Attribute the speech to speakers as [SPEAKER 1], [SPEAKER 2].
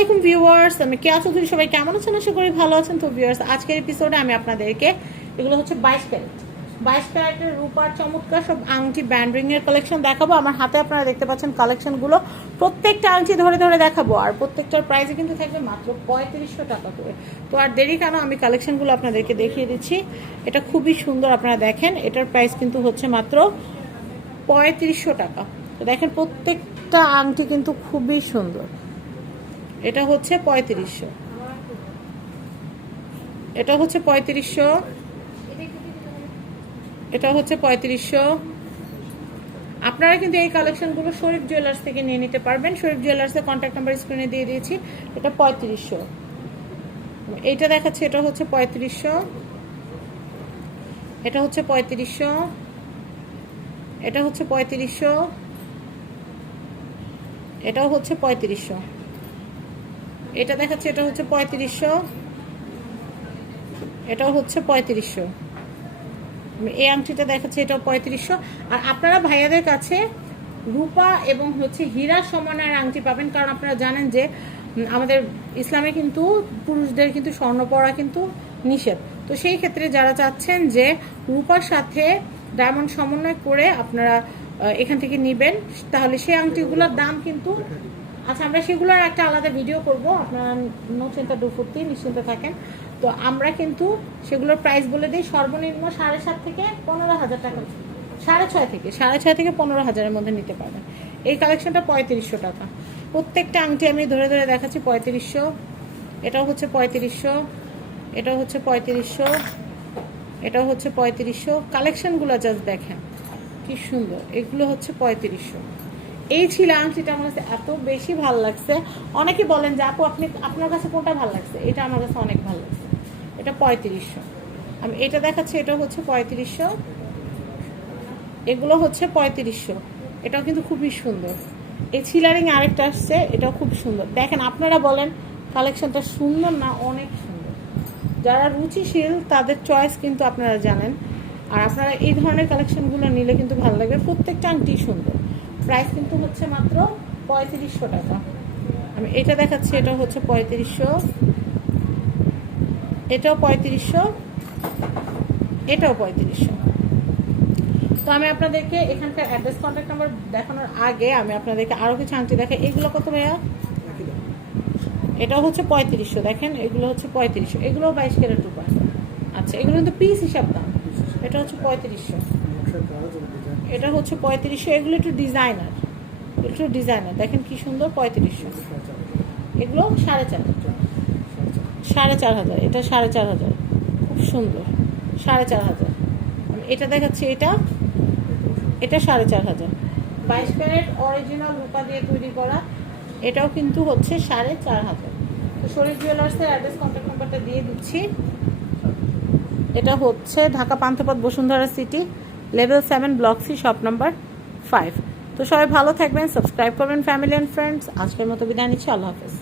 [SPEAKER 1] আলাইকুম ভিউয়ার্স, আমি কেয়া চৌধুরী সবাই কেমন আছেন? আশা করি ভালো আছেন। তো ভিউয়ার্স, আজকের এপিসোডে আমি আপনাদেরকে এগুলো হচ্ছে বাইশ ক্যারেট। বাইশ ক্যারেটের রূপার চমৎকার সব আংটি ব্যান্ড রিং এর কালেকশন দেখাবো। আমার হাতে আপনারা দেখতে পাচ্ছেন কালেকশনগুলো প্রত্যেকটা আংটি ধরে ধরে দেখাবো। আর প্রত্যেকটার প্রাইসে কিন্তু থাকবে মাত্র পঁয়ত্রিশশো টাকা করে। তো আর দেরি কেন? আমি কালেকশনগুলো আপনাদেরকে দেখিয়ে দিচ্ছি। এটা খুবই সুন্দর আপনারা দেখেন। এটার প্রাইস কিন্তু হচ্ছে মাত্র পঁয়ত্রিশশো টাকা। তো দেখেন, প্রত্যেকটা আংটি কিন্তু খুবই সুন্দর। এটা হচ্ছে পঁয়ত্রিশশো। এটা হচ্ছে পঁয়ত্রিশশো। এটা হচ্ছে পঁয়ত্রিশশো। আপনারা কিন্তু এই কালেকশনগুলো শরীফ জুয়েলার্স থেকে নিয়ে নিতে পারবেন। শরীফ জুয়েলার্সের কন্ট্যাক্ট নাম্বার স্ক্রিনে দিয়ে দিয়েছি। এটা পঁয়ত্রিশশো। এইটা দেখাচ্ছে, এটা হচ্ছে পঁয়ত্রিশশো। এটা হচ্ছে পঁয়ত্রিশশো। এটা হচ্ছে পঁয়ত্রিশশো। এটাও হচ্ছে পঁয়ত্রিশশো। এটা দেখাচ্ছে, এটা হচ্ছে পঁয়ত্রিশশো। এটাও হচ্ছে পঁয়ত্রিশশো। এই আংটিটা দেখাচ্ছে, এটাও পঁয়ত্রিশশো। আর আপনারা ভাইয়াদের কাছে রূপা এবং হচ্ছে হীরা সমানের আংটি পাবেন, কারণ আপনারা জানেন যে আমাদের ইসলামে কিন্তু পুরুষদের কিন্তু স্বর্ণ পরা কিন্তু নিষেধ। তো সেই ক্ষেত্রে যারা চাচ্ছেন যে রূপার সাথে ডায়মন্ড সমন্বয় করে আপনারা এখান থেকে নেবেন, তাহলে সেই আংটিগুলোর দাম কিন্তু আচ্ছা আমরা সেগুলোর একটা আলাদা ভিডিও করব। আপনারা নো চিন্তা ডুফুর্তি নিশ্চিন্ত থাকেন। তো আমরা কিন্তু সেগুলোর প্রাইস বলে দিই সর্বনিম্ন সাড়ে সাত থেকে পনেরো হাজার টাকা। সাড়ে ছয় থেকে, সাড়ে ছয় থেকে পনেরো হাজারের মধ্যে নিতে পারবেন। এই কালেকশনটা পঁয়ত্রিশশো টাকা। প্রত্যেকটা আংটি আমি ধরে ধরে দেখাচ্ছি, পঁয়ত্রিশশো। এটাও হচ্ছে পঁয়ত্রিশশো, এটাও হচ্ছে পঁয়ত্রিশশো, এটাও হচ্ছে পঁয়ত্রিশশো। কালেকশনগুলো জাস্ট দেখেন, কি সুন্দর। এগুলো হচ্ছে পঁয়ত্রিশশো। এই ছিলাম, সেটা আমার কাছে এত বেশি ভালো লাগছে। অনেকে বলেন যে, আপু, আপনি, আপনার কাছে কোনটা ভালো লাগছে? এটা আমার কাছে অনেক ভালো লাগছে। এটা পঁয়ত্রিশশো। আমি এটা দেখাচ্ছি, এটা হচ্ছে পঁয়ত্রিশশো। এগুলো হচ্ছে পঁয়ত্রিশশো। এটাও কিন্তু খুবই সুন্দর। এই ছিলারিং আরেকটা আসছে, এটাও খুব সুন্দর। দেখেন, আপনারা বলেন, কালেকশনটা সুন্দর না অনেক সুন্দর? যারা রুচিশীল, তাদের চয়েস কিন্তু আপনারা জানেন। আর আপনারা এই ধরনের কালেকশনগুলো নিলে কিন্তু ভালো লাগবে। প্রত্যেকটা আংটি সুন্দর। প্রাইস কিন্তু হচ্ছে মাত্র পঁয়ত্রিশশো টাকা। আমি এটা দেখাচ্ছি এটা হচ্ছে পঁয়ত্রিশশো। এটাও পঁয়ত্রিশশো এটাও পঁয়ত্রিশশো। তো আমি আপনাদেরকে এখানকার অ্যাড্রেস কন্ট্যাক্ট নাম্বার দেখানোর আগে আমি আপনাদেরকে আরও কিছু আংটি দেখাই। এগুলো কত ভাইয়া? এটাও হচ্ছে পঁয়ত্রিশশো, দেখেন, এগুলো হচ্ছে পঁয়ত্রিশশো। এগুলোও বাইশ ক্যারেট রূপা আচ্ছা এগুলো কিন্তু পিস হিসাব দাম। এটা হচ্ছে পঁয়ত্রিশশো। এটা হচ্ছে পঁয়ত্রিশশো এগুলো একটু ডিজাইনার। একটু ডিজাইনার দেখেন কি সুন্দর পঁয়ত্রিশশো। এগুলো সাড়ে চার সাড়ে চার হাজার। এটা সাড়ে চার হাজার। খুব সুন্দর সাড়ে চার হাজার। এটা দেখাচ্ছি এটা এটা সাড়ে চার হাজার। বাইশ ক্যারেট অরিজিনাল রূপা দিয়ে তৈরি করা এটাও কিন্তু হচ্ছে সাড়ে চার হাজার। তো শরীর জুয়েলার্সের অ্যাড্রেস কন্ট্যাক্ট নাম্বারটা দিয়ে দিচ্ছি। এটা হচ্ছে Dhaka Panthapath Bashundhara city level seven block C shop number five তো সবাই ভালো থাকবেন সাবস্ক্রাইব করবেন ফ্যামিলি অ্যান্ড ফ্রেন্ডস আজকের মতো বিদায় নিচ্ছি, আল্লাহ হাফেজ।